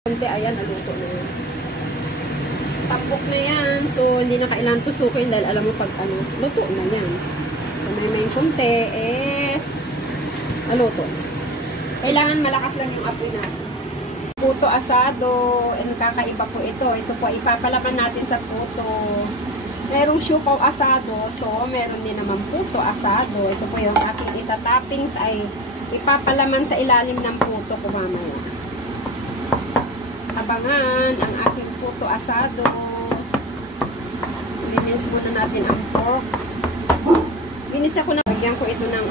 Konti, ayan, naluto na yan. Tapok na yan. So, hindi na kailangan tusukin dahil alam mo pag ano, luto na yan. So, may konti is naluto. Kailangan malakas lang yung apoy natin. Puto asado. And kakaiba po ito. Ito po, ipapalaman natin sa puto. Merong siupaw asado. So, meron din naman puto asado. Ito po yung aking itatoppings ay ipapalaman sa ilalim ng puto ko mamaya. Abangan ang aking puto asado. Linis muna natin ang pork. Ginisa ko na. Lagyan ko ito ng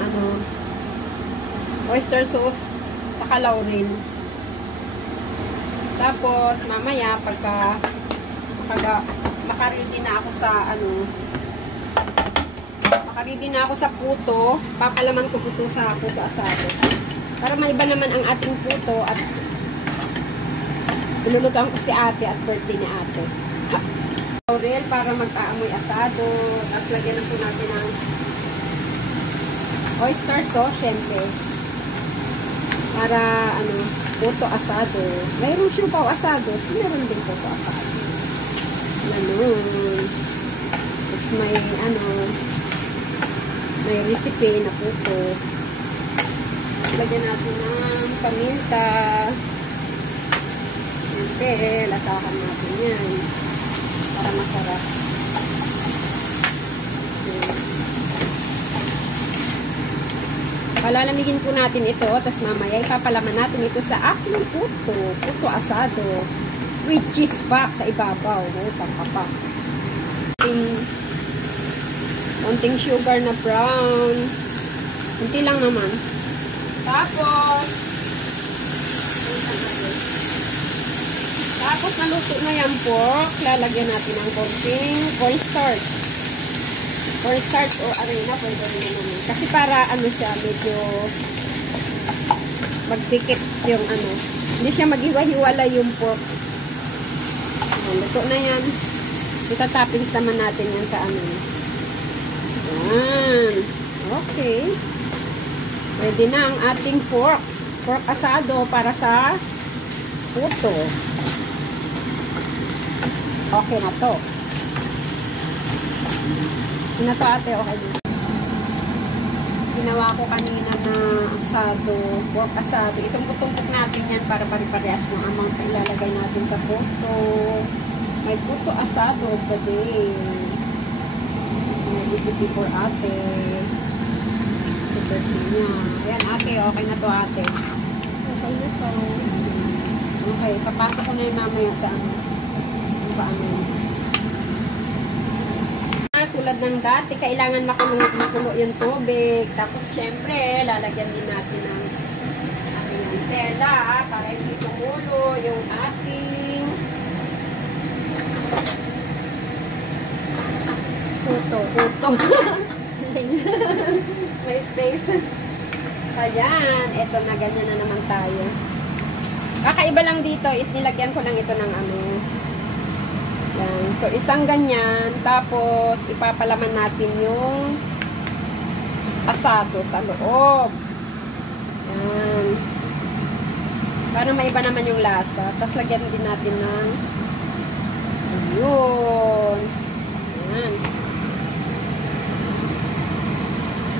oyster sauce sa kalaurin. Tapos mamaya pagka makaredy na ako sa makaredy na ako sa puto, papalaman ko ito sa puto asado. Para maiba naman ang ating puto at ilulutuan ko si ate at birthday ni ate. Laurel para magkaamoy asado. Tapos lagyan na po natin ng oyster sauce, syempre. Para puto asado. Mayroong siupaw asado. So, meron din puto asado. Ganun. It's may recipe na puto. Lagyan natin ng paminta. Siyempre, latakan natin yan. Para masarap. Palalamigin po natin ito. Tapos mamaya ipapalaman natin ito sa aking puto. Puto asado. With cheese pack sa ibabaw. Sangka pa. Konting sugar na brown. Kunti lang naman. Tapos naluto na yan pork. Lalagyan natin ng konting cornstarch. Cornstarch o arena. Pwede rin naman. Kasi para siya medyo magdikit yung hindi siya maghiwa-hiwala yung pork. Luto na yan. Itatoppings naman natin yan sa Yan. Okay. Pwede na ang ating pork. Pork asado para sa puto. Okay na to. Okay na to ate. Okay na. Ginawa ko kanina na asado. Pork asado. Itong tumpok natin yan para pare-parehas ng amount na ilalagay natin sa puto. May puto asado of the day. Kasi may recipe for ate. Sa birthday niya. Ayan ate. Okay na to ate. Okay na to. Okay. Papasok ko na yung mamaya sa tulad ng dati, kailangan makulo yung tubig. Tapos, syempre, lalagyan din natin ng ating tela para hindi tumulo yung ating puto. May space. Ayan, eto na, ganyan na naman tayo. Kakaiba lang dito is nilagyan ko lang ito ng yan. So, isang ganyan. Tapos, ipapalaman natin yung asado sa loob. Yan. Para maiba naman yung lasa. Tapos, lagyan din natin ng yun. Yan.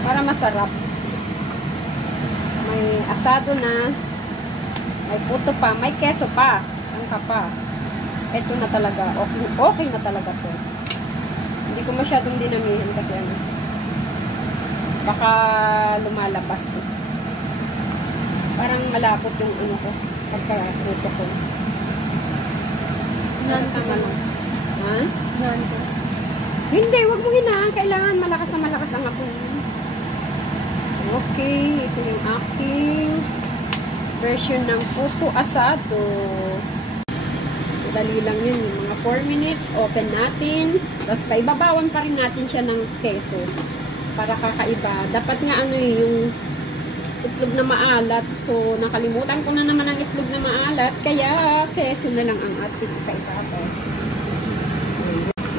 Para masarap. May asado na. May puto pa. May keso pa. Sangka pa. Ito na talaga. Okay na talaga to. Hindi ko masyadong dinamihan kasi baka lumalabas to. Parang malapot yung ko. Pagka-ruto ko. Tama lang. Ha? Hindi, wag mo hinaan. Kailangan malakas na malakas ang apoy. Okay. Ito yung aking version ng puto asado. Dali lang yun. Yung mga 4 minutes, open natin. Tapos paibabawan pa rin natin siya ng keso. Para kakaiba. Dapat nga yung itlog na maalat. So, nakalimutan ko na naman ang itlog na maalat. Kaya, keso na lang ang ating kaibabaw.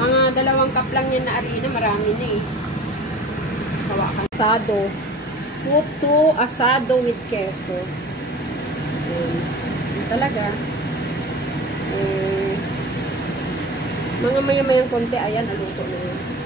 Mga 2 cup lang yan na harina. Marami na eh. Hawakan. Asado. Puto asado with keso. Yun talaga. Mga maya-mayang konti, ayan, aluto na yan.